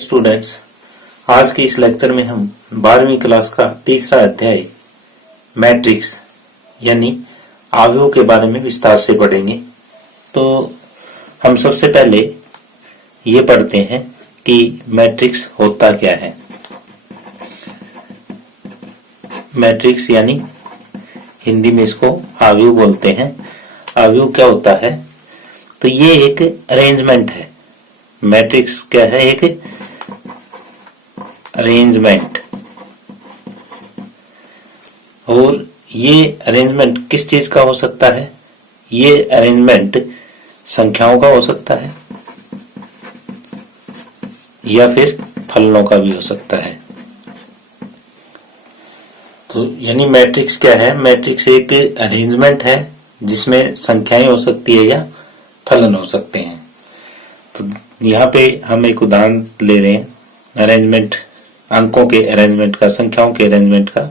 Students, आज के इस लेक्चर में हम 12वीं क्लास का तीसरा अध्याय मैट्रिक्स यानी अवयव के बारे में विस्तार से पढ़ेंगे। तो हम सबसे पहले ये पढ़ते हैं कि मैट्रिक्स होता क्या है। मैट्रिक्स यानी हिंदी में इसको अवयव बोलते हैं। अवयव क्या होता है? तो ये एक अरेंजमेंट है। मैट्रिक्स क्या है? एक अरेंजमेंट। और ये अरेंजमेंट किस चीज का हो सकता है? ये अरेंजमेंट संख्याओं का हो सकता है या फिर फलनों का भी हो सकता है। तो यानी मैट्रिक्स क्या है? मैट्रिक्स एक अरेंजमेंट है जिसमें संख्याएं हो सकती है या फलन हो सकते हैं। तो यहाँ पे हम एक उदाहरण ले रहे हैं अरेंजमेंट, अंकों के अरेंजमेंट का, संख्याओं के अरेंजमेंट का।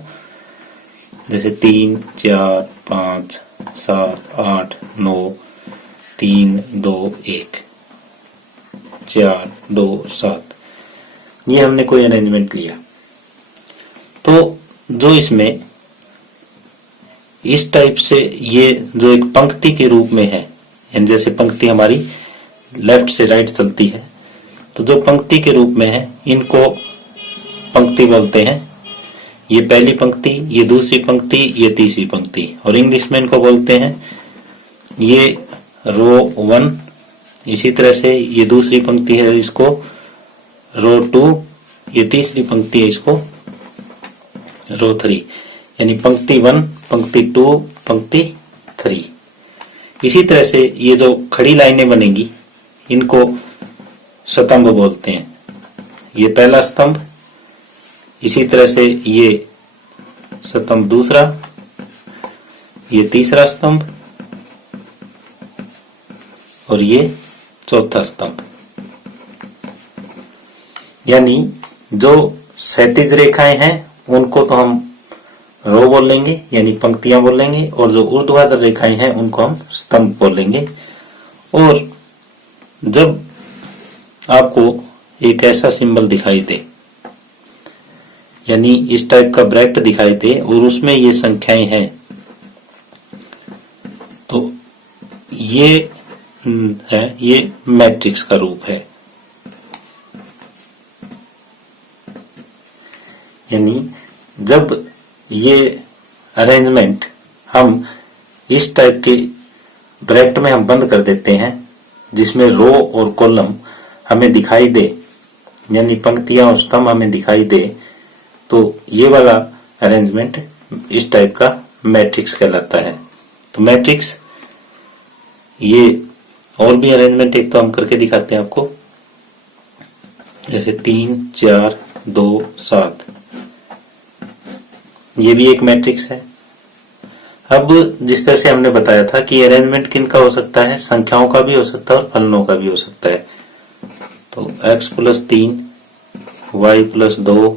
जैसे 3, 4, 5, 7, 8, 9, 3, 2, 1, 4, 2, 7, ये हमने कोई अरेंजमेंट लिया। तो जो इसमें इस टाइप से ये जो एक पंक्ति के रूप में है, यानी जैसे पंक्ति हमारी लेफ्ट से राइट चलती है, तो जो पंक्ति के रूप में है इनको पंक्ति बोलते हैं। ये पहली पंक्ति, ये दूसरी पंक्ति, ये तीसरी पंक्ति, और इंग्लिश में इनको बोलते हैं ये रो 1। इसी तरह से ये दूसरी पंक्ति है, इसको रो 2, ये तीसरी पंक्ति है, इसको रो 3, यानी पंक्ति 1, पंक्ति 2, पंक्ति 3। इसी तरह से ये जो खड़ी लाइनें बनेगी इनको स्तंभ बोलते हैं। ये पहला स्तंभ, इसी तरह से ये स्तंभ दूसरा, ये तीसरा स्तंभ, और ये चौथा स्तंभ। यानी जो क्षैतिज रेखाएं हैं उनको तो हम रो बोलेंगे यानी पंक्तियां बोलेंगे, और जो ऊर्ध्वाधर रेखाएं हैं उनको हम स्तंभ बोलेंगे। और जब आपको एक ऐसा सिंबल दिखाई दे, यानी इस टाइप का ब्रैकेट दिखाई दे और उसमें ये संख्याएं हैं, तो ये है, ये मैट्रिक्स का रूप है। यानी जब ये अरेंजमेंट हम इस टाइप के ब्रैकेट में हम बंद कर देते हैं जिसमें रो और कॉलम हमें दिखाई दे, यानी पंक्तियां और स्तंभ हमें दिखाई दे, तो ये वाला अरेंजमेंट इस टाइप का मैट्रिक्स कहलाता है। तो मैट्रिक्स, ये और भी अरेंजमेंट एक तो हम करके दिखाते हैं आपको, जैसे 3, 4, 2, 7, ये भी एक मैट्रिक्स है। अब जिस तरह से हमने बताया था कि अरेंजमेंट किन का हो सकता है, संख्याओं का भी हो सकता है और फलनों का भी हो सकता है। तो x + 3, y + 2,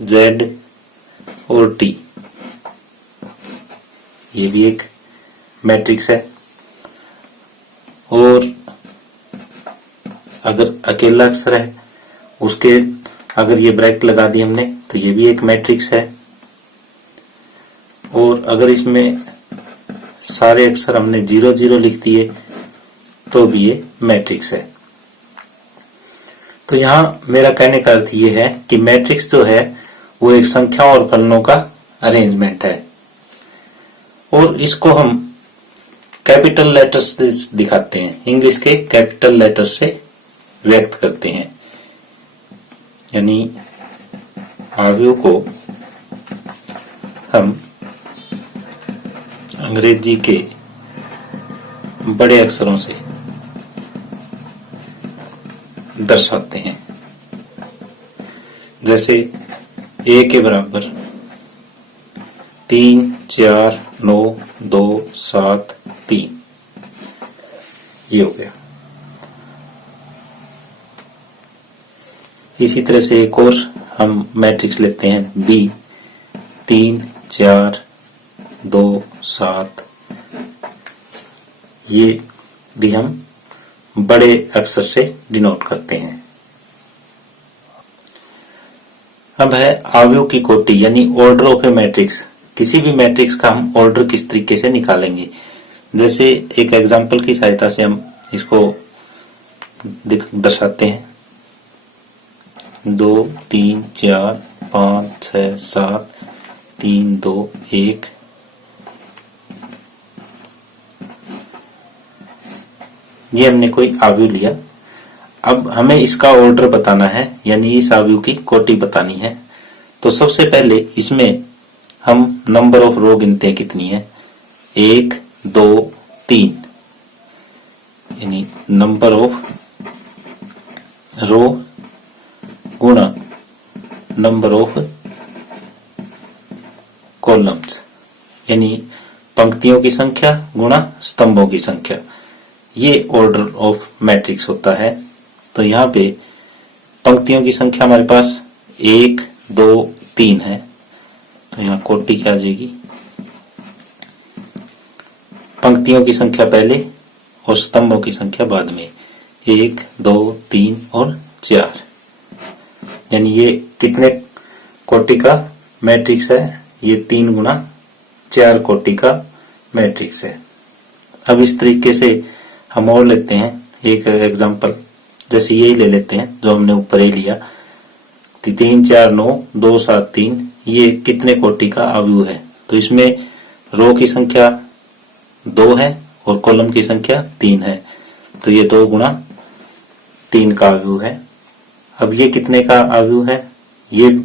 z और t, ये भी एक मैट्रिक्स है। और अगर अकेला अक्षर है उसके अगर ये ब्रैकेट लगा दी हमने तो ये भी एक मैट्रिक्स है। और अगर इसमें सारे अक्षर हमने 0 0 लिख दिए तो भी ये मैट्रिक्स है। तो यहाँ मेरा कहने का अर्थ ये है कि मैट्रिक्स जो है वो एक संख्याओं और फलनों का अरेंजमेंट है, और इसको हम कैपिटल लेटर्स से दिखाते हैं, इंग्लिश के कैपिटल लेटर्स से व्यक्त करते हैं। यानी अवयव को हम अंग्रेजी के बड़े अक्षरों से दर्शाते हैं। जैसे a के बराबर 3, 4, 9, 2, 7, 3, ये हो गया। इसी तरह से एक और हम मैट्रिक्स लेते हैं b, 3, 4, 2, 7, ये भी हम बड़े अक्षर से डिनोट करते हैं। अब है अवयव की कोटि यानी ऑर्डर ऑफ ए मैट्रिक्स। किसी भी मैट्रिक्स का हम ऑर्डर किस तरीके से निकालेंगे, जैसे एक एग्जांपल की सहायता से हम इसको दर्शाते हैं। 2 3 4 5 6 7 3 2 1। ये हमने कोई अवयव लिया। अब हमें इसका ऑर्डर बताना है यानी इस अवयव की कोटि बतानी है। तो सबसे पहले इसमें हम नंबर ऑफ रो गिनते हैं कितनी है। 1 2 3 यानी नंबर ऑफ रो गुणा नंबर ऑफ कॉलम्स यानी पंक्तियों की संख्या गुणा स्तंभों की संख्या। ये ऑर्डर ऑफ मैट्रिक्स होता है। तो यहाँ पे पंक्तियों की संख्या हमारे पास 1 2 3 है, तो यहाँ कोटि क्या आ जाएगी, पंक्तियों की संख्या पहले और स्तंभों की संख्या बाद में। 1 2 3 और 4 यानी ये कितने कोटि का मैट्रिक्स है, ये 3 गुना 4 कोटि का मैट्रिक्स है। अब इस तरीके से हम और लेते हैं एक एग्जांपल, जैसे यही ले लेते हैं जो हमने ऊपर ही लिया। 3 4 9 2 7 3 ये कितने कोटि का अवयव है। तो इसमें रो की संख्या 2 है और कॉलम की संख्या 3 है, तो ये 2 गुना 3 का अवयव है। अब ये कितने का अवयव है, ये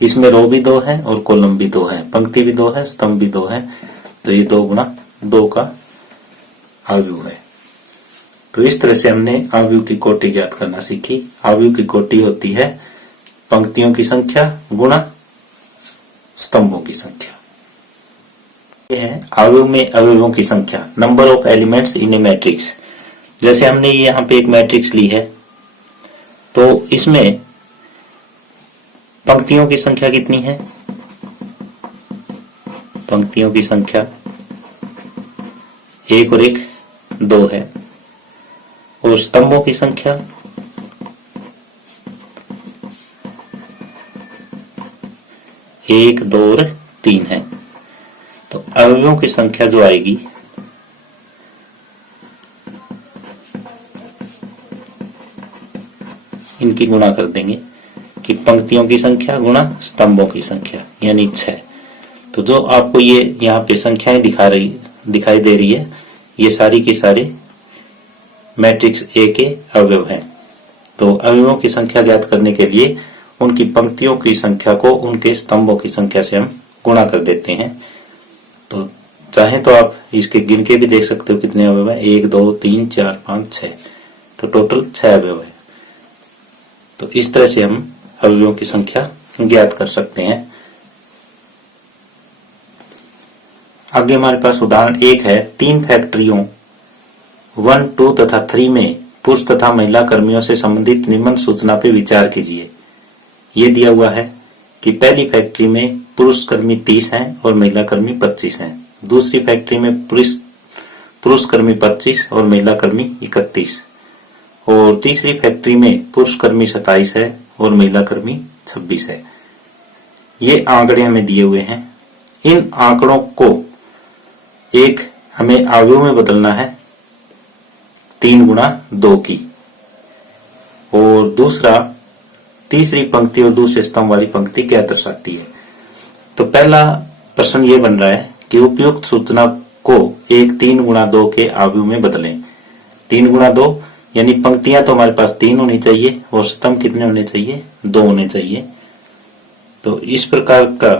इसमें रो भी 2 है और कॉलम भी 2 है, पंक्ति भी 2 है, स्तंभ भी 2 है, तो ये 2 गुना 2 का अवयव है। तो इस तरह से हमने अवयव की कोटि ज्ञात करना सीखी। अवयव की कोटि होती है पंक्तियों की संख्या गुणा स्तंभों की संख्या। यह है अवयव में अवयवों की संख्या, number of elements in A matrix. जैसे हमने ये यहाँ पे एक मैट्रिक्स ली है, तो इसमें पंक्तियों की संख्या कितनी है, पंक्तियों की संख्या 1 और 1 2 है, और स्तंभों की संख्या 1 2 और 3 है। तो अवयवों की संख्या जो आएगी इनकी गुणा कर देंगे कि पंक्तियों की संख्या गुणा स्तंभों की संख्या यानी 6। तो जो आपको ये यहाँ पे संख्याएं दिखाई दे रही है, ये सारी की सारे मैट्रिक्स ए के अवयव हैं। तो अवयवों की संख्या ज्ञात करने के लिए उनकी पंक्तियों की संख्या को उनके स्तंभों की संख्या से हम गुणा कर देते हैं। तो चाहे तो आप इसके गिन के भी देख सकते हो कितने अवयव है, 1 2 3 4 5 6, तो टोटल 6 अवयव है। तो इस तरह से हम अवयवों की संख्या ज्ञात कर सकते हैं। आगे हमारे पास उदाहरण 1 है, 3 फैक्ट्रियों 1 2 तथा 3 में पुरुष तथा महिला कर्मियों से संबंधित निम्न सूचना पे विचार कीजिए। ये दिया हुआ है कि पहली फैक्ट्री में पुरुष कर्मी 30 हैं और महिला कर्मी 25 हैं। दूसरी फैक्ट्री में पुरुष कर्मी 25 और महिला कर्मी 31, और तीसरी फैक्ट्री में पुरुष कर्मी 27 है और महिला कर्मी 26 है। ये आंकड़े हमें दिए हुए हैं। इन आंकड़ों को एक हमें अवयव में बदलना है 3 गुना 2 की, और दूसरा तीसरी पंक्ति और दूसरे स्तंभ वाली पंक्ति क्या दर्शाती है। तो पहला प्रश्न ये बन रहा है कि उपयुक्त सूचना को एक 3 गुना 2 के अवयव में बदलें। 3 गुना 2 यानी पंक्तियां तो हमारे पास 3 होनी चाहिए और स्तंभ कितने होने चाहिए, 2 होने चाहिए। तो इस प्रकार का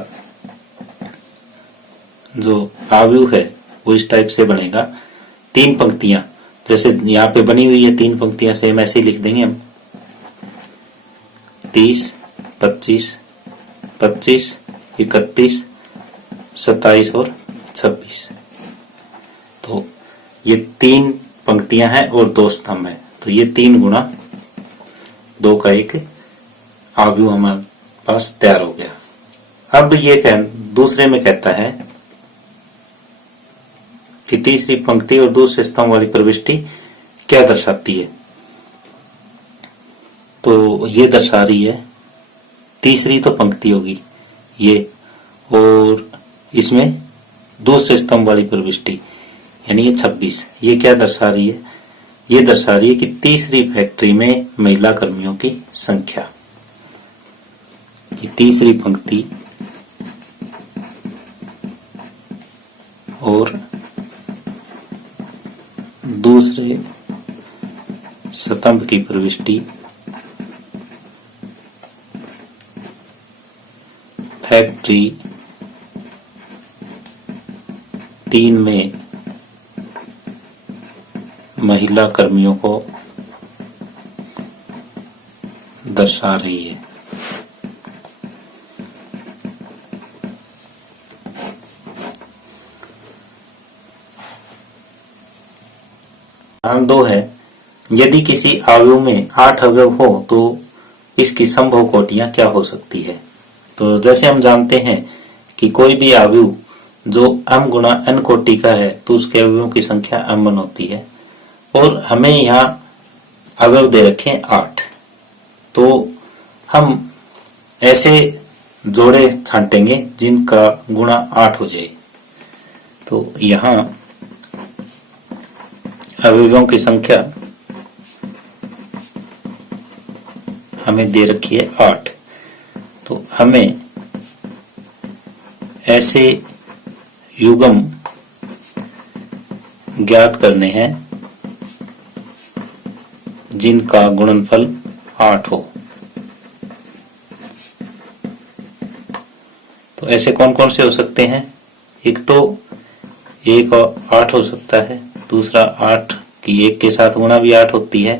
जो अवयव है वो इस टाइप से बनेगा। 3 पंक्तियां जैसे यहाँ पे बनी हुई है, 3 पंक्तियां सेम ऐसे ही लिख देंगे हम, 30 25 25 31 27 और 26। तो ये 3 पंक्तियां हैं और 2 स्तंभ है, तो ये 3 गुना 2 का एक अवयव हमारे पास तैयार हो गया। अब ये दूसरे में कहता है कि तीसरी पंक्ति और दूसरे स्तंभ वाली प्रविष्टि क्या दर्शाती है। तो ये दर्शा रही है तीसरी तो पंक्ति होगी ये, और इसमें दूसरे स्तंभ वाली प्रविष्टि यानी ये 26। ये क्या दर्शा रही है? ये दर्शा रही है कि तीसरी फैक्ट्री में महिला कर्मियों की संख्या। ये तीसरी पंक्ति और दूसरे स्तंभ की प्रविष्टि फैक्ट्री 3 में महिला कर्मियों को दर्शा रही है। उदाहरण 2 है, यदि किसी अवयव में 8 अवयव हो तो इसकी संभव कोटियां क्या हो सकती है? तो जैसे हम जानते हैं कि कोई भी अवयव जो m गुणा n कोटि का है तो उसके अवयवों की संख्या m1 होती है, और हमें यहाँ अवयव दे रखे हैं 8। तो हम ऐसे जोड़े छांटेंगे जिनका गुणा 8 हो जाए। तो यहाँ अवयवों की संख्या हमें दे रखी है 8। तो हमें ऐसे युग्म ज्ञात करने हैं जिनका गुणनफल 8 हो। तो ऐसे कौन कौन से हो सकते हैं? एक तो 1 और 8 हो सकता है, दूसरा 8 की 1 के साथ गुणा भी 8 होती है,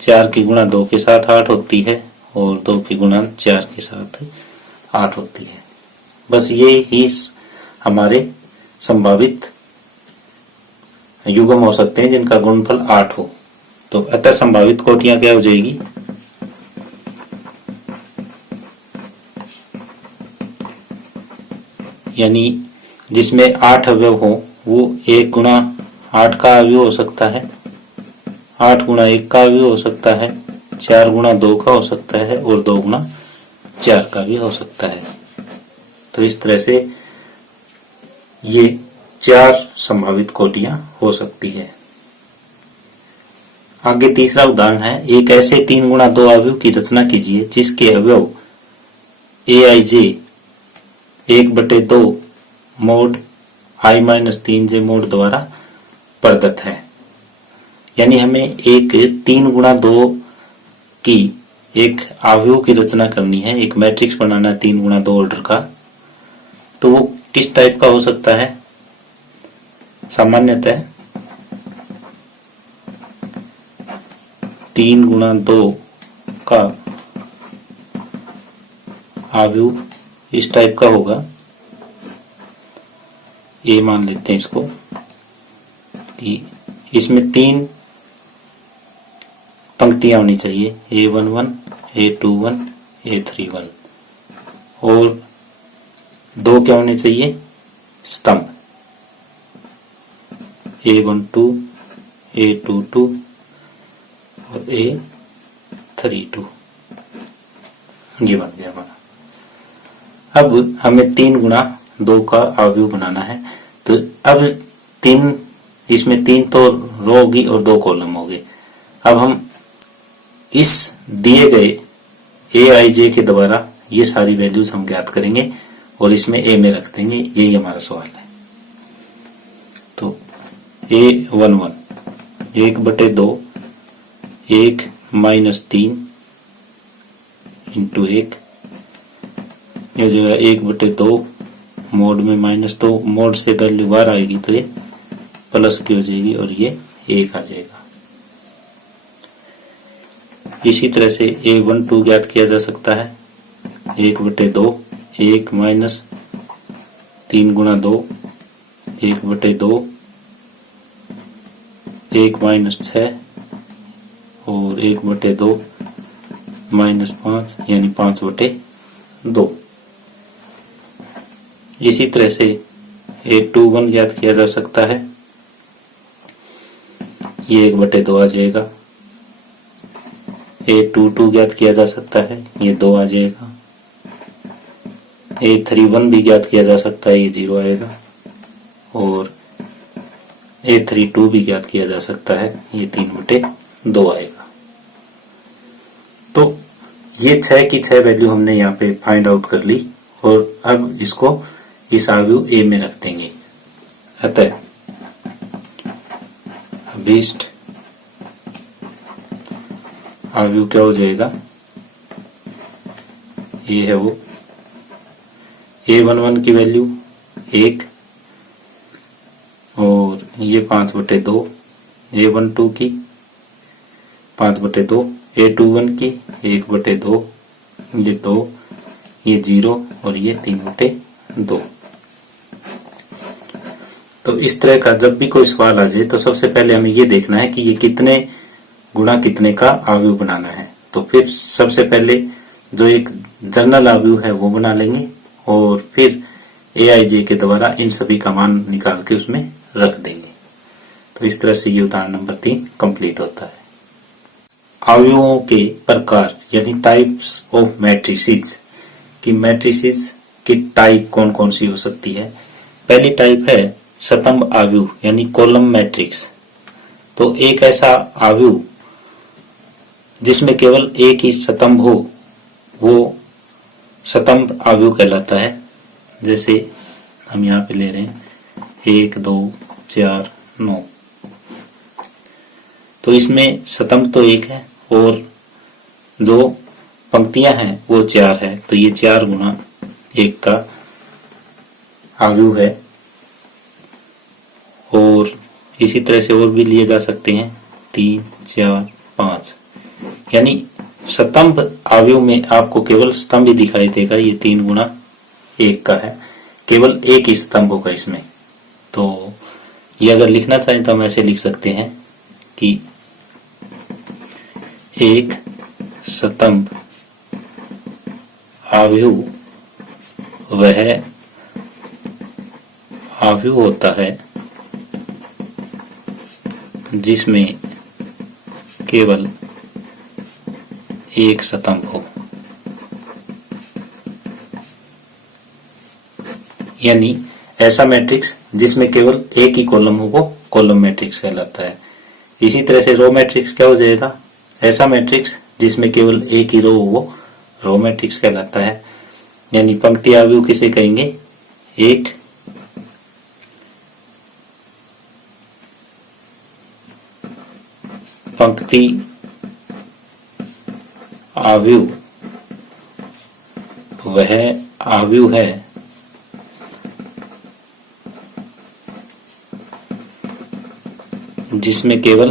4 की गुणा 2 के साथ 8 होती है, और 2 की गुणा 4 के साथ 8 होती है। बस ये ही हमारे संभावित युग्म हो सकते हैं जिनका गुणनफल 8 हो। तो अतः संभावित कोटियां क्या हो जाएगी? यानी जिसमें 8 अवयव हो वो 1 गुणा 8 का अवयव हो सकता है, 8 गुणा 1 का अवयव हो सकता है, 4 गुणा 2 का हो सकता है, और 2 गुणा 4 का भी हो सकता है। तो इस तरह से ये 4 संभावित कोटियां हो सकती है। आगे तीसरा उदाहरण है, एक ऐसे 3 गुणा 2 अवयव की रचना कीजिए जिसके अवयव aij 1/2 मोड i-3j मोड द्वारा प्रदत्त है। यानी हमें एक 3 गुणा 2 की एक अवयव की रचना करनी है, एक मैट्रिक्स बनाना है 3 गुणा 2 ऑर्डर का। तो वो किस टाइप का हो सकता है? सामान्यतः 3 गुणा 2 का अवयव इस टाइप का होगा। ये मान लेते हैं इसको कि इसमें 3 पंक्तियां होनी चाहिए, A11, A21, A31, और 2 क्या होने चाहिए? स्तंभ A12, A22 और A32। ये बन गया हमारा। अब हमें 3 गुणा 2 का अवयव बनाना है। तो अब 3, इसमें 3 तो रो होगी और 2 कॉलम होंगे। अब हम इस दिए गए aij के द्वारा ये सारी वैल्यूज हम ज्ञात करेंगे और इसमें a में रख देंगे। यही हमारा सवाल है। तो A11 1/2 1 - 3 इंटू 1, ये जो है 1/2 मोड में -2 मोड से वैल्यू बाहर आएगी तो ये प्लस की हो जाएगी और ये 1 आ जाएगा। इसी तरह से A12 ज्ञात किया जा सकता है 1/2 1 - 3 गुणा 2 1/2 1 - 6 और 1/2 -5 यानी 5/2। इसी तरह से A21 ज्ञात किया जा सकता है, ये 1/2 आ जाएगा। A22 ज्ञात किया जा सकता है, ये 2 आ जाएगा। A31 भी ज्ञात किया जा सकता है, ये 0 आएगा। और A32 भी ज्ञात किया जा सकता है, ये 3/2 आएगा। तो ये 6 की 6 वैल्यू हमने यहाँ पे फाइंड आउट कर ली और अब इसको इस आव्यूह A में रख देंगे। अतः अभीष्ट आव्यूह क्या हो जाएगा, ये है वो A11 की वैल्यू 1 और ये 5/2, A12 की 5/2, A21 की 1/2, ये 2, ये 0 और ये 3/2। तो इस तरह का जब भी कोई सवाल आ जाए तो सबसे पहले हमें ये देखना है कि ये कितने गुणा कितने का आव्यूह बनाना है। तो फिर सबसे पहले जो एक जनरल आव्यूह है वो बना लेंगे और फिर AIJ के द्वारा इन सभी का मान निकाल के उसमें रख देंगे। तो इस तरह से ये उदाहरण नंबर 3 कंप्लीट होता है। आव्यूहों के प्रकार यानी टाइप्स ऑफ मैट्रिसेस कि मैट्रिसेस की टाइप कौन कौन सी हो सकती है। पहली टाइप है स्तंभ आव्यूह यानी कॉलम मैट्रिक्स। तो एक ऐसा आव्यूह जिसमें केवल एक ही स्तंभ हो वो स्तंभ आव्यूह कहलाता है। जैसे हम यहाँ पे ले रहे हैं 1 2 4 9, तो इसमें स्तंभ तो एक है और जो पंक्तियां हैं वो 4 है, तो ये 4 गुना 1 का आव्यूह है। और इसी तरह से और भी लिए जा सकते हैं 3 4 5, यानी स्तंभ आव्यूह में आपको केवल स्तंभ ही दिखाई देगा। ये 3 गुना 1 का है, केवल एक ही स्तंभ होगा इसमें। तो ये अगर लिखना चाहें तो हम ऐसे लिख सकते हैं कि एक स्तंभ आव्यूह वह आव्यूह होता है जिसमें केवल एक स्तंभ हो, यानी ऐसा मैट्रिक्स जिसमें केवल एक ही कॉलम हो वो कॉलम मैट्रिक्स कहलाता है। इसी तरह से रो मैट्रिक्स क्या हो जाएगा, ऐसा मैट्रिक्स जिसमें केवल एक ही रो हो वो रो मैट्रिक्स कहलाता है। यानी पंक्ति आव्यूह किसे कहेंगे, एक पंक्ति आव्यूह वह आव्यूह है जिसमें केवल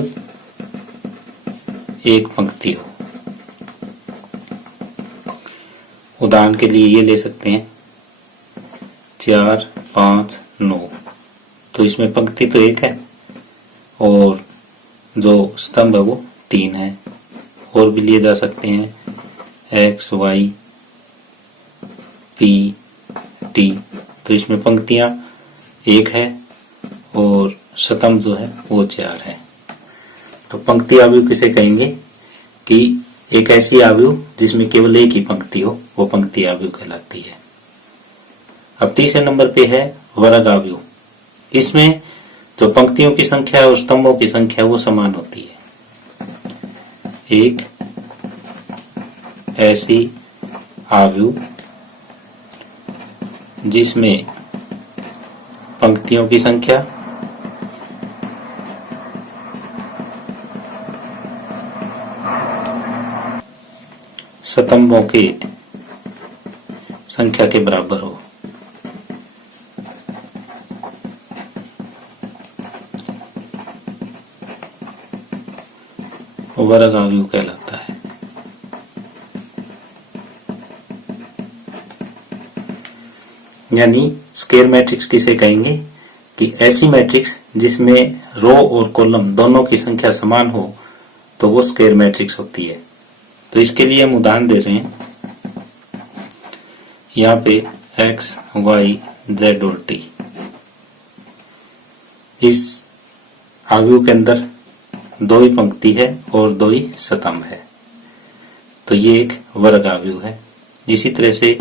एक पंक्ति हो। उदाहरण के लिए ये ले सकते हैं 4 5 9, तो इसमें पंक्ति तो एक है और जो स्तंभ है वो 3 है। और भी लिए जा सकते हैं X Y P T, तो इसमें पंक्तियां एक है और स्तंभ जो है वो 4 है। तो पंक्ति आव्यूह किसे कहेंगे कि एक ऐसी आव्यूह जिसमें केवल एक ही पंक्ति हो वो पंक्ति आव्यूह कहलाती है। अब तीसरे नंबर पे है वर्ग आव्यूह। इसमें जो पंक्तियों की संख्या और स्तंभों की संख्या वो समान होती है। एक ऐसी आव्यूह जिसमें पंक्तियों की संख्या स्तंभों की संख्या के बराबर हो। वर्ग आव्यूह कहलाता है। यानी स्क्वायर मैट्रिक्स किसे कहेंगे कि ऐसी मैट्रिक्स जिसमें रो और कॉलम दोनों की संख्या समान हो तो वो स्क्वायर मैट्रिक्स होती है। तो इसके लिए हम उदाहरण दे रहे हैं यहाँ पे X Y Z और T। इस आव्यूह के अंदर 2 ही पंक्ति है और 2 ही स्तंभ है। तो ये एक वर्ग अवयव है। इसी तरह से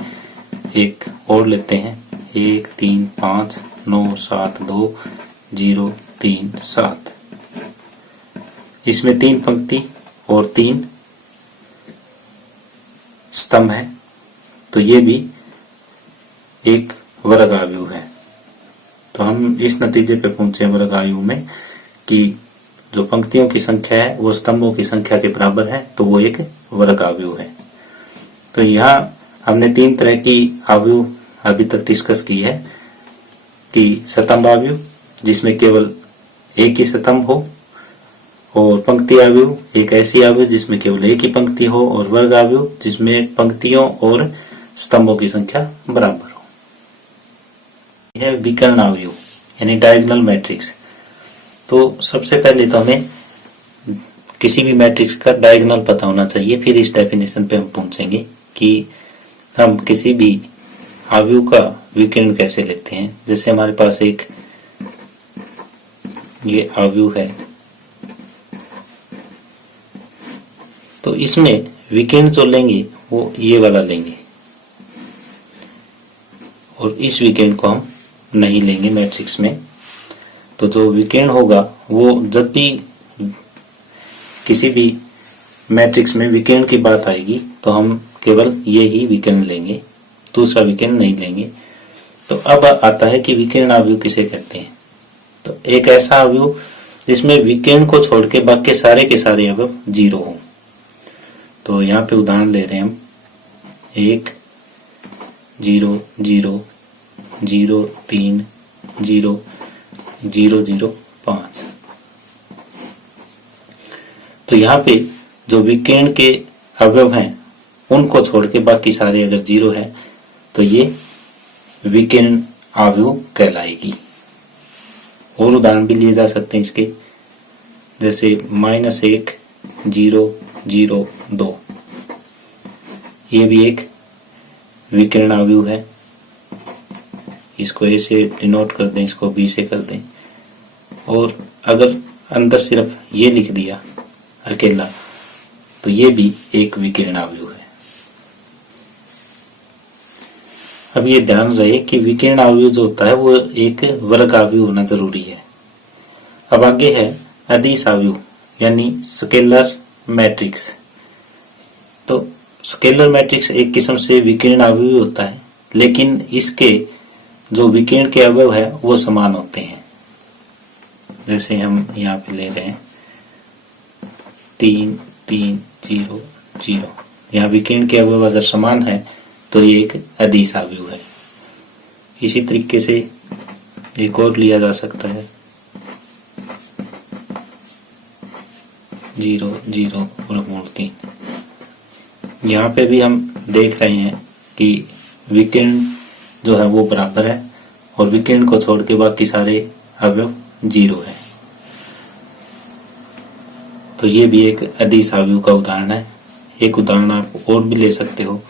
एक और लेते हैं, 1 3 5 9 7 2 0 3 7। इसमें 3 पंक्ति और 3 स्तंभ है, तो ये भी एक वर्ग अवयव है। तो हम इस नतीजे पे पहुंचे वर्ग अवयव में कि जो पंक्तियों की संख्या है वो स्तंभों की संख्या के बराबर है, तो वो एक वर्ग अवयव है। तो यहाँ हमने 3 तरह की अवयव अभी तक डिस्कस की है कि स्तंभ अवयव जिसमें केवल एक ही स्तंभ हो, और पंक्ति अवयव एक ऐसी अवयव जिसमें केवल एक ही पंक्ति हो, और वर्ग अवयव जिसमें पंक्तियों और स्तंभों की संख्या बराबर हो। यह विकर्ण अवयव यानी डायगोनल मैट्रिक्स। तो सबसे पहले तो हमें किसी भी मैट्रिक्स का डायगोनल पता होना चाहिए, फिर इस डेफिनेशन पे हम पहुंचेंगे कि हम किसी भी अवयव का विकर्ण कैसे लेते हैं। जैसे हमारे पास एक ये अवयव है, तो इसमें विकर्ण जो लेंगे वो ये वाला लेंगे, और इस विकर्ण को हम नहीं लेंगे मैट्रिक्स में। तो जो विकर्ण होगा वो जब भी किसी भी मैट्रिक्स में विकर्ण की बात आएगी तो हम केवल ये ही विकर्ण लेंगे, दूसरा विकर्ण नहीं लेंगे। तो अब आता है कि विकर्ण अवयव किसे कहते हैं। तो एक ऐसा अवयव जिसमें विकर्ण को छोड़ के बाकी सारे के सारे अवयव 0 हो। तो यहाँ पे उदाहरण ले रहे हैं हम 1 0 0 0 3 0 0 0 5। तो यहाँ पे जो विकर्ण के अवयव हैं उनको छोड़ के बाकी सारे अगर 0 है तो ये विकर्ण अवयव कहलाएगी। और उदाहरण भी लिए जा सकते हैं इसके, जैसे -1 0 0 2, ये भी एक विकर्ण अवयव है। इसको ए से डिनोट कर दें, इसको बी से कर दें, और अगर अंदर सिर्फ ये लिख दिया अकेला तो ये भी एक विकर्ण अवयव है। अब ये ध्यान रहे कि विकर्ण अवयव जो होता है वो एक वर्ग अवयव होना जरूरी है। अब आगे है अदिश अवयव यानी स्केलर मैट्रिक्स। तो स्केलर मैट्रिक्स एक किस्म से विकर्ण अवयव होता है, लेकिन इसके जो विकर्ण के अवयव है वो समान होते हैं। जैसे हम यहाँ पे ले रहे हैं 3 3 0 0, यहाँ विकर्ण के अवयव अगर समान है तो ये एक अदिश अवयव है। इसी तरीके से एक और लिया जा सकता है 0 0 वर्गमूल 3। यहाँ पे भी हम देख रहे हैं कि विकर्ण जो है वो बराबर है और विकर्ण को छोड़ के बाकी सारे अवयव 0 है। तो ये भी एक अदिश अवयव का उदाहरण है। एक उदाहरण आप और भी ले सकते हो,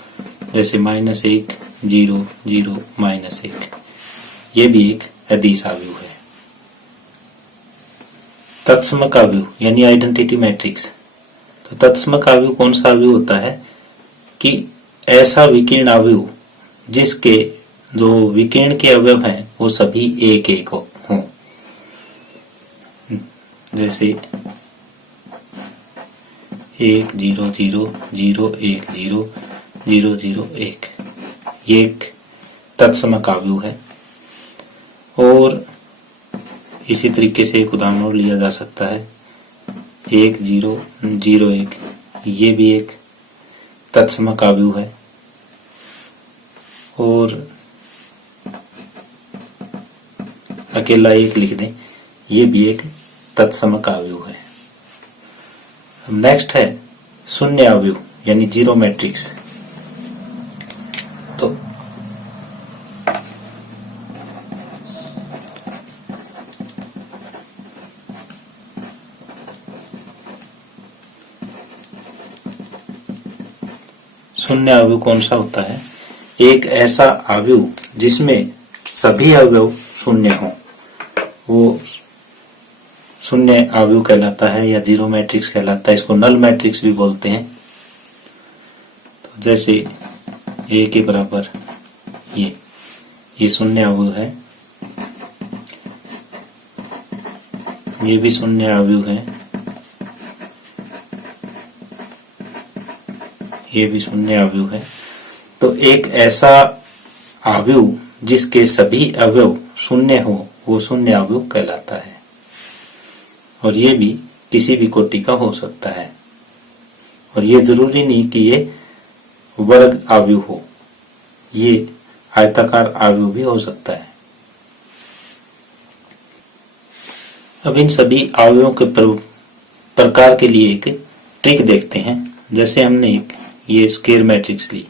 जैसे -1 0 0 -1, ये भी एक अदिश अवयव है। तत्समक अवयव यानी आइडेंटिटी मैट्रिक्स। तो तत्समक अवयव कौन सा अवयव होता है कि ऐसा विकर्ण अवयव जिसके जो विकर्ण के अवयव हैं वो सभी एक एक हों। जैसे 1 0 0 0 1 0 0 0 1, ये एक तत्समक अवयव है। और इसी तरीके से एक उदाहरण और लिया जा सकता है 1 0 0 1, ये भी एक तत्समक अवयव है। और अकेला 1 लिख दें, ये भी एक तत्समक अवयव है। नेक्स्ट है शून्य अवयव यानी जीरो मैट्रिक्स। तो शून्य अवयव कौन सा होता है? एक ऐसा अवयव जिसमें सभी अवयव शून्य हों, वो शून्य अवयव कहलाता है या जीरो मैट्रिक्स कहलाता है। इसको नल मैट्रिक्स भी बोलते हैं। जैसे ए के बराबर ये शून्य अवयव है, ये भी शून्य अवयव है, ये भी शून्य अवयव है। तो एक ऐसा अवयव जिसके सभी अवयव शून्य हो वो शून्य अवयव कहलाता है। और ये भी किसी भी कोटि का हो सकता है, और ये जरूरी नहीं कि ये वर्ग अवयव हो, ये आयताकार अवयव भी हो सकता है। अब इन सभी अवयवों के प्रकार के लिए एक ट्रिक देखते हैं। जैसे हमने ये स्क्वायर मैट्रिक्स ली,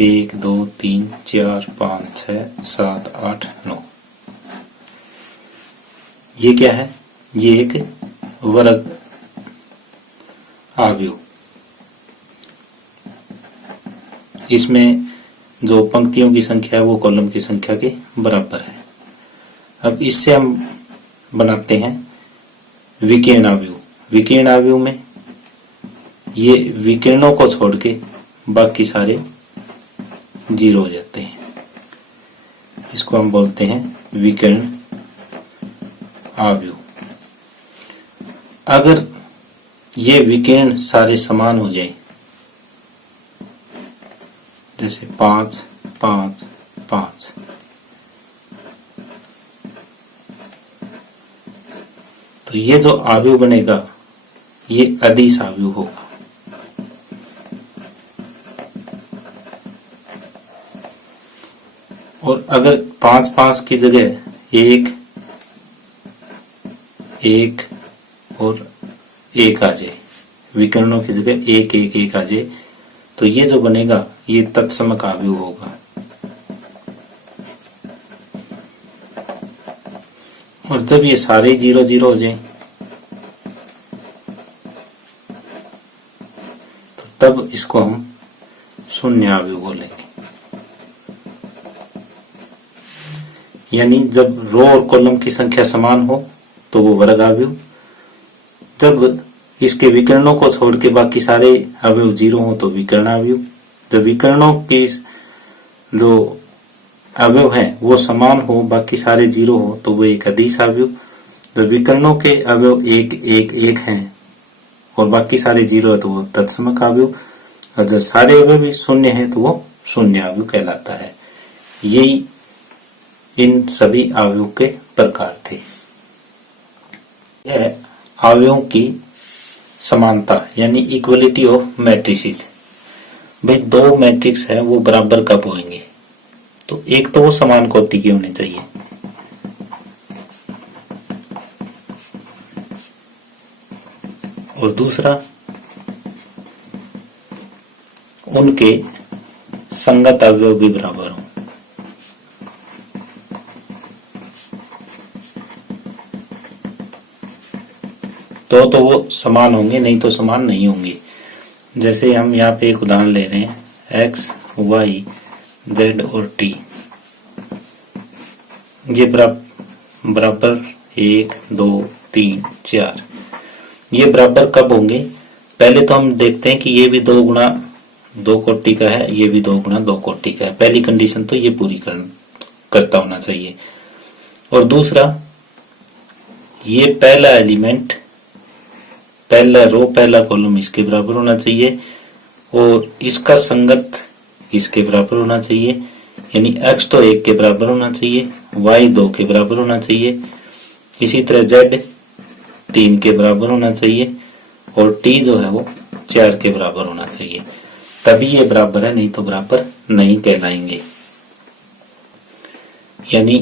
1 2 3 4 5 6 7 8 9, ये क्या है? ये एक वर्ग अवयव। इसमें जो पंक्तियों की संख्या है वो कॉलम की संख्या के बराबर है। अब इससे हम बनाते हैं विकर्ण अवयव। विकर्ण अवयव में ये विकर्णों को छोड़ के बाकी सारे जीरो हो जाते हैं। इसको हम बोलते हैं विकर्ण अवयव। अगर ये विकर्ण सारे समान हो जाए, जैसे 5 5 5, तो ये जो अवयव बनेगा ये अदिश अवयव होगा। और अगर 5 5 की जगह 1 1 और 1 आ जाए, विकर्णों की जगह 1 1 1 आ जाए, तो ये जो बनेगा ये तत्समक अवयव होगा। और जब ये सारे 0 0 हो जाए तो तब इसको हम शून्य अवयव बोलेंगे। यानी जब रो और कॉलम की संख्या समान हो तो वो वर्ग अवयव, जब इसके विकर्णों को छोड़ के बाकी सारे अवयव 0 हो तो विकर्ण अवयव, जब विकर्णों की जो अवयव हैं वो समान हो बाकी सारे 0 हो तो वो एक अदिश अवयव, जब विकर्णों के अवयव 1 1 1 हैं और बाकी सारे 0 है तो वो तत्समक अवयव, और जब सारे अवयव शून्य हैं तो वो शून्य अवयव कहलाता है। यही इन सभी अवयवों के प्रकार थे। यह अवयवों की समानता यानी इक्वलिटी ऑफ मैट्रिसेस। भाई दो मैट्रिक्स है वो बराबर कब होंगे? तो एक तो वो समान कोटि के होने चाहिए, और दूसरा उनके संगत अवयव भी बराबर हो। तो वो समान होंगे, नहीं तो समान नहीं होंगे। जैसे हम यहाँ पे एक उदाहरण ले रहे हैं, x y z और t, ये बराबर 1 2 3 4, ये बराबर कब होंगे? पहले तो हम देखते हैं कि ये भी 2 गुणा 2 कोटि का है, ये भी 2 गुणा 2 कोटि का है। पहली कंडीशन तो ये पूरी करता होना चाहिए। और दूसरा, ये पहला एलिमेंट, पहला रो पहला कॉलम इसके बराबर होना चाहिए और इसका संगत इसके बराबर होना चाहिए। यानी x तो 1 के बराबर होना चाहिए, y 2 के बराबर होना चाहिए, इसी तरह z 3 के बराबर होना चाहिए और t जो है वो 4 के बराबर होना चाहिए। तभी ये बराबर है, नहीं तो बराबर नहीं कहलाएंगे। यानी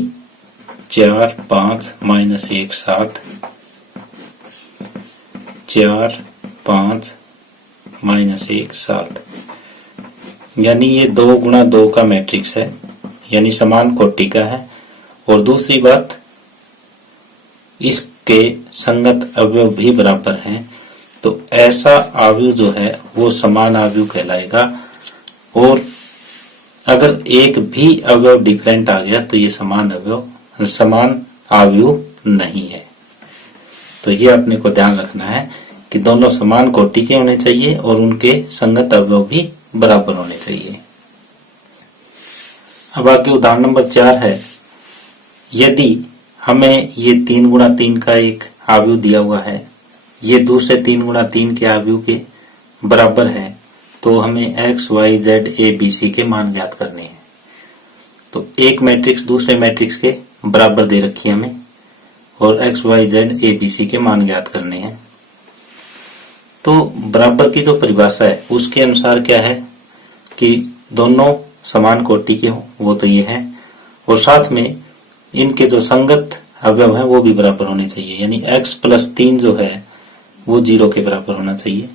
4 5 -1 7, 4 5 -1 7, यानी ये 2 गुणा 2 का मैट्रिक्स है, यानी समान कोटि का है। और दूसरी बात, इसके संगत अवयव भी बराबर हैं, तो ऐसा अवयव जो है वो समान अवयव कहलाएगा। और अगर एक भी अवयव डिफरेंट आ गया तो ये समान अवयव नहीं है। तो ये अपने को ध्यान रखना है कि दोनों समान कोटि के होने चाहिए और उनके संगत अवयव भी बराबर होने चाहिए। अब आगे उदाहरण नंबर 4 है, यदि हमें ये 3 गुणा 3 का एक आव्यूह दिया हुआ है, ये दूसरे 3 गुणा 3 के आव्यूह के बराबर है, तो हमें x, y, z, a, b, c के मान ज्ञात करने हैं। तो एक मैट्रिक्स दूसरे मैट्रिक्स के बराबर दे रखी है हमें और x, y, z, a, b, c के मान ज्ञात करने हैं। तो बराबर की जो परिभाषा है उसके अनुसार क्या है कि दोनों समान कोटि के हों, वो तो ये है, और साथ में इनके जो संगत अवयव हैं वो भी बराबर होने चाहिए, यानी x प्लस 3 जो है वो 0 के बराबर होना चाहिए।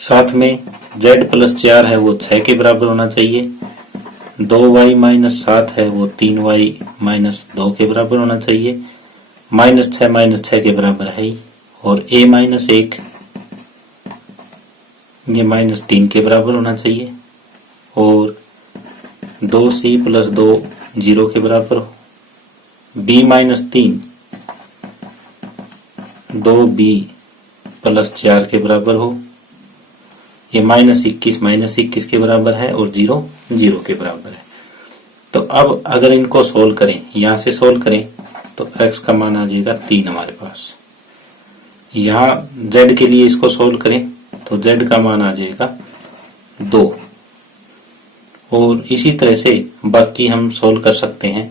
साथ में z प्लस 4 है वो 6 के बराबर होना चाहिए, 2y माइनस 7 है वो 3y माइनस 2 के बराबर होना चाहिए, माइनस 6 के बराबर है ही, और a माइनस 1 ये माइनस 3 के बराबर होना चाहिए, और 2c प्लस 2 0 के बराबर हो, b माइनस 3 2b प्लस 4 के बराबर हो, ये माइनस 21 के बराबर है, और 0 के बराबर है। तो अब अगर इनको सोल्व करें, यहां से सोल्व करें तो x का मान आ जाएगा 3 हमारे पास। यहाँ z के लिए इसको सोल्व करें तो z का मान आ जाएगा 2, और इसी तरह से बाकी हम सोल्व कर सकते हैं।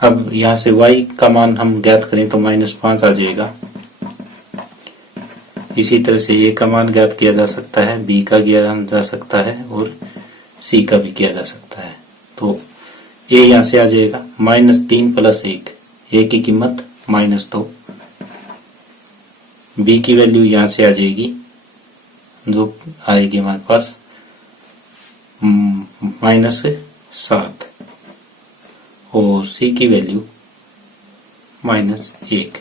अब यहाँ से y का मान हम ज्ञात करें तो -5 आ जाएगा। इसी तरह से a का मान ज्ञात किया जा सकता है, b का ज्ञात जा सकता है, और c का भी किया जा सकता है। तो a यहाँ से आ जाएगा -3 प्लस 1, a की कीमत -2, b की वैल्यू यहाँ से आ जाएगी जो आएगी हमारे पास -7, और c की वैल्यू -1।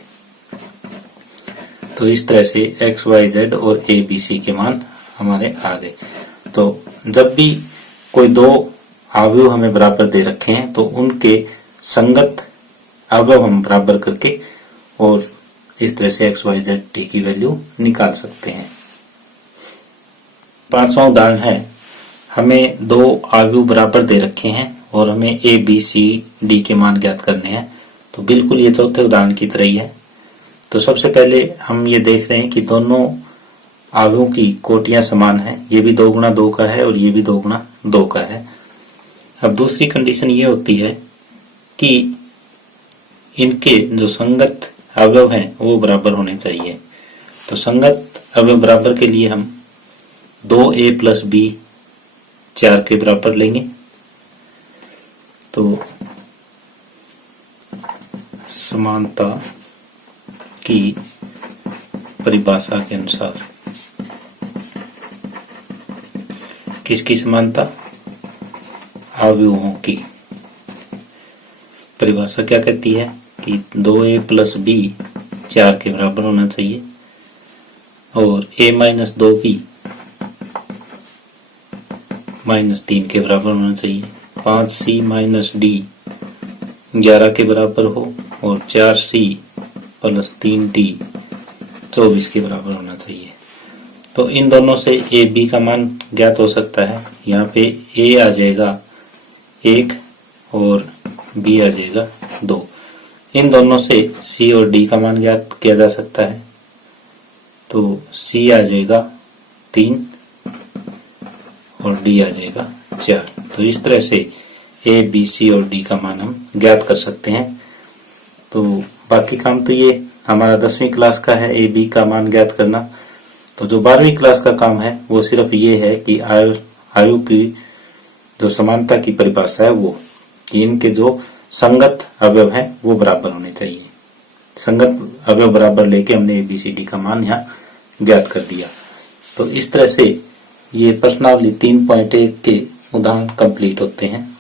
तो इस तरह से x, y, z और a, b, c के मान हमारे आ गए। तो जब भी कोई दो अवयव हमें बराबर दे रखे हैं तो उनके संगत अवयव हम बराबर करके और इस तरह से x, y, z, t की वैल्यू निकाल सकते हैं। 5वां उदाहरण है, हमें दो अवयव बराबर दे रखे हैं और हमें a, b, c, d के मान ज्ञात करने हैं। तो बिल्कुल ये चौथे उदाहरण की तरह ही है। तो सबसे पहले हम ये देख रहे हैं कि दोनों अवयवों की कोटियां समान हैं, ये भी 2 गुणा 2 का है और ये भी 2 गुणा 2 का है। अब दूसरी कंडीशन ये होती है कि इनके जो संगत अवयव हैं वो बराबर होने चाहिए। तो संगत अवयव बराबर के लिए हम 2a प्लस b 4 के बराबर लेंगे। तो समानता की परिभाषा के अनुसार किसकी समानता? अवयवों की। परिभाषा क्या कहती है कि 2a प्लस b 4 के बराबर होना चाहिए और a माइनस 2b -3 के बराबर होना चाहिए, 5c माइनस d 11 के बराबर हो और 4c प्लस 3d 24 के बराबर होना चाहिए। तो इन दोनों से a b का मान ज्ञात हो सकता है। यहाँ पे a आ जाएगा 1 और b आ जाएगा 2। इन दोनों से c और d का मान ज्ञात किया जा सकता है। तो c आ जाएगा 3 और d आ जाएगा 4। तो इस तरह से a, b, c और d का मान हम ज्ञात कर सकते हैं। तो बाकी काम तो ये हमारा 10वीं क्लास का है, a, b का मान ज्ञात करना। तो जो 12वीं क्लास का काम है वो सिर्फ ये है कि आयु की जो समानता की परिभाषा है वो कि इनके जो संगत अवयव हैं वो बराबर होने चाहिए। संगत अवयव बराबर लेके हमने ABCD का मान यहाँ ज्ञात कर दिया। तो इस तरह से ये प्रश्नावली 3.1 के उदाहरण कंप्लीट होते हैं।